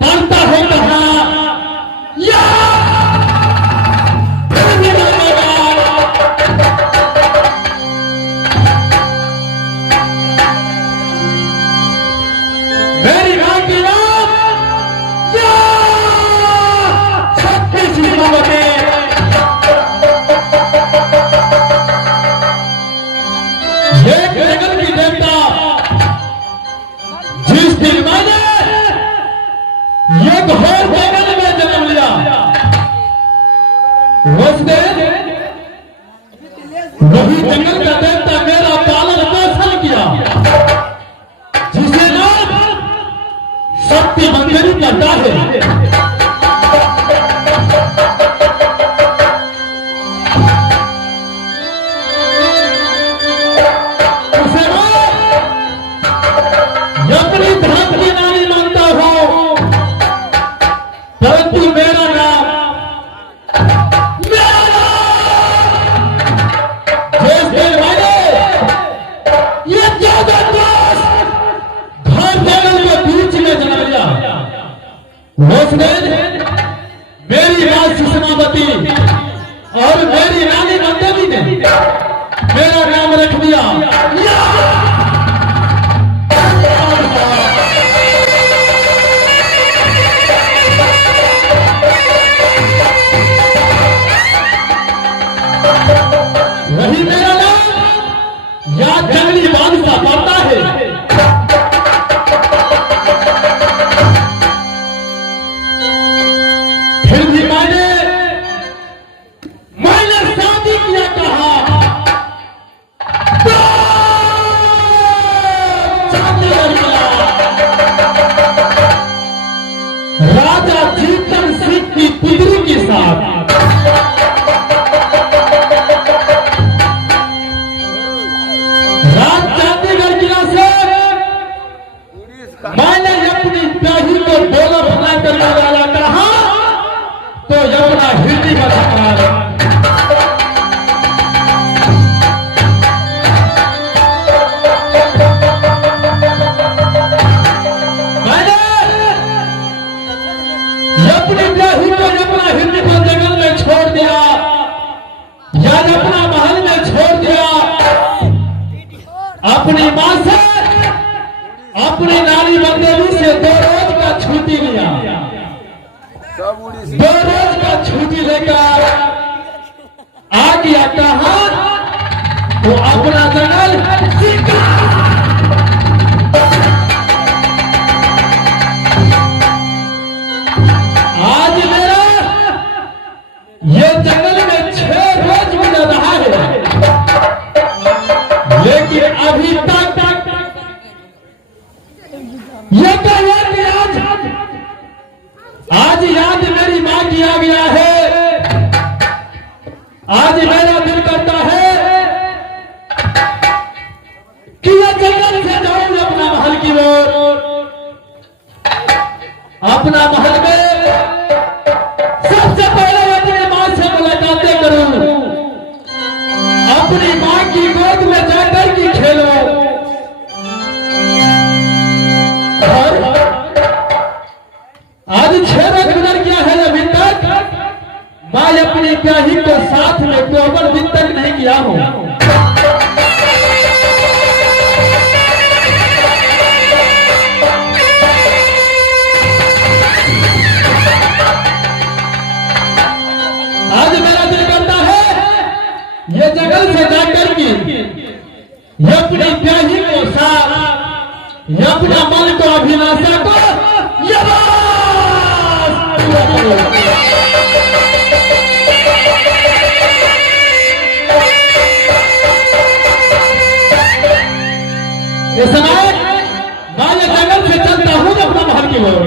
पढ़ता है कहा या मेरी मां की नाम या शक्ति सीमावती एक जगत की देवता जिस दिन मैंने एक घोर जंगल में जन्म लिया उस दिन वही जंगल का देवता मेरा पालन पोषण किया जिसे नाम शक्ति मंदिर करता है। अपनी धर्म की नानी मानता हूं परंतु मेरा नाम जिस दिन मैंने ये 14 वर्ष घर जंगल के बीच में जन्म लिया उस दिन मेरी मां सुषमावती और मेरी रानी नंदनी ने मेरा नाम रख दिया वही मेरा नाम याद जंगली बादशाह पड़ता है। फिर भी मैंने शादी किया कहा तो राजा जीतन सिंह की पुत्री के साथ मैंने अपनी प्याही को बोला फना करने वाला कहा तो यमुना हृदय का सरकार मैंने अपनी प्याही को यमुना हृदय पर जंगल में छोड़ दिया या यमुना महल में छोड़ दिया अपनी मां से अपनी नानी बंदेली से 2 रोज का छुट्टी लिया 2 रोज का छुट्टी लेकर आ गया कहा तो अपना जंगल आज मेरा ये जंगल में 6 रोज गुजर रहा है लेकिन अभी तक ये तो आज याद मेरी मां की आ गया है। आज मेरा दिल करता है कि ये जंगल से जाऊं अपना महल की ओर अपना महल में सबसे पहले अपनी मां से मुलाकातें करूं अपनी मां की गोद में जाकर के खेलूं आज 6 रोज गुजर गया है अभी तक मैं अपनी प्याही को साथ में 2 दिन तक नहीं किया हूं। आज मेरा दिल करता है ये जंगल से जाकर के ये अपनी प्याही को साथ ये अपना मन को अभिलाषा को इस समय मैं जंगल से चलता हूं अपना महल की ओर।